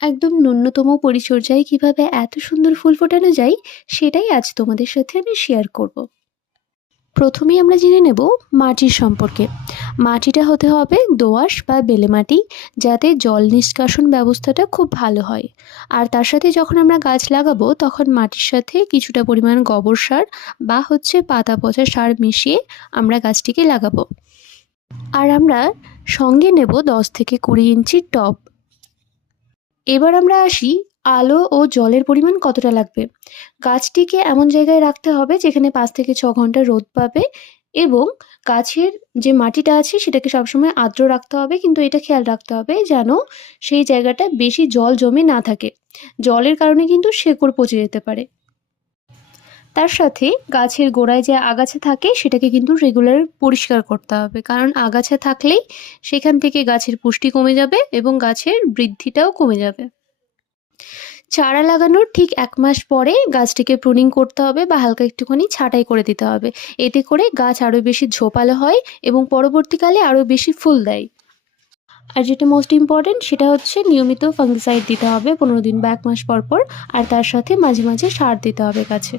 একদম ন্যূনতম পরিচর্যায় কিভাবে এত সুন্দর ফুল ফোটানো যায় সেটাই আজ তোমাদের সাথে আমি শেয়ার করব। প্রথমেই আমরা জেনে নেব মাটির সম্পর্কে। মাটিটা হতে হবে দোআঁশ বা বেলে মাটি, যাতে জল নিষ্কাশন ব্যবস্থাটা খুব ভালো হয়। আর তার সাথে যখন আমরা গাছ লাগাবো তখন মাটির সাথে কিছুটা পরিমাণ গোবর সার বা পাতা পচা সার মিশিয়ে আমরা গাছটিকে লাগাবো। আর আমরা সঙ্গে নেব 10 থেকে 20 ইঞ্চির টব। এবার আমরা আসি আলো ও জলের পরিমাণ কতটা লাগবে। গাছটিকে এমন জায়গায় রাখতে হবে যেখানে 5 থেকে 6 ঘন্টা রোদ পাবে, এবং গাছের যে মাটিটা আছে সেটাকে সবসময় আর্দ্র রাখতে হবে, কিন্তু এটা খেয়াল রাখতে হবে যেন সেই জায়গাটা বেশি জল জমে না থাকে। জলের কারণে কিন্তু শেকড় পচে যেতে পারে। তার সাথে গাছের গোড়ায় যে আগাছা থাকে সেটাকে কিন্তু রেগুলার পরিষ্কার করতে হবে, কারণ আগাছা থাকলেই সেখান থেকে গাছের পুষ্টি কমে যাবে এবং গাছের বৃদ্ধিটাও কমে যাবে। চারা লাগানোর ঠিক 1 মাস পরে গাছটিকে প্রুনিং করতে হবে বা হালকা একটুখানি ছাঁটাই করে দিতে হবে। এতে করে গাছ আরও বেশি ঝোপালো হয় এবং পরবর্তীকালে আরও বেশি ফুল দেয়। আর যেটা মোস্ট ইম্পর্টেন্ট সেটা হচ্ছে নিয়মিত ফাঙ্গিসাইড দিতে হবে 15 দিন বা 1 মাস পর পর, আর তার সাথে মাঝে মাঝে সার দিতে হবে গাছে।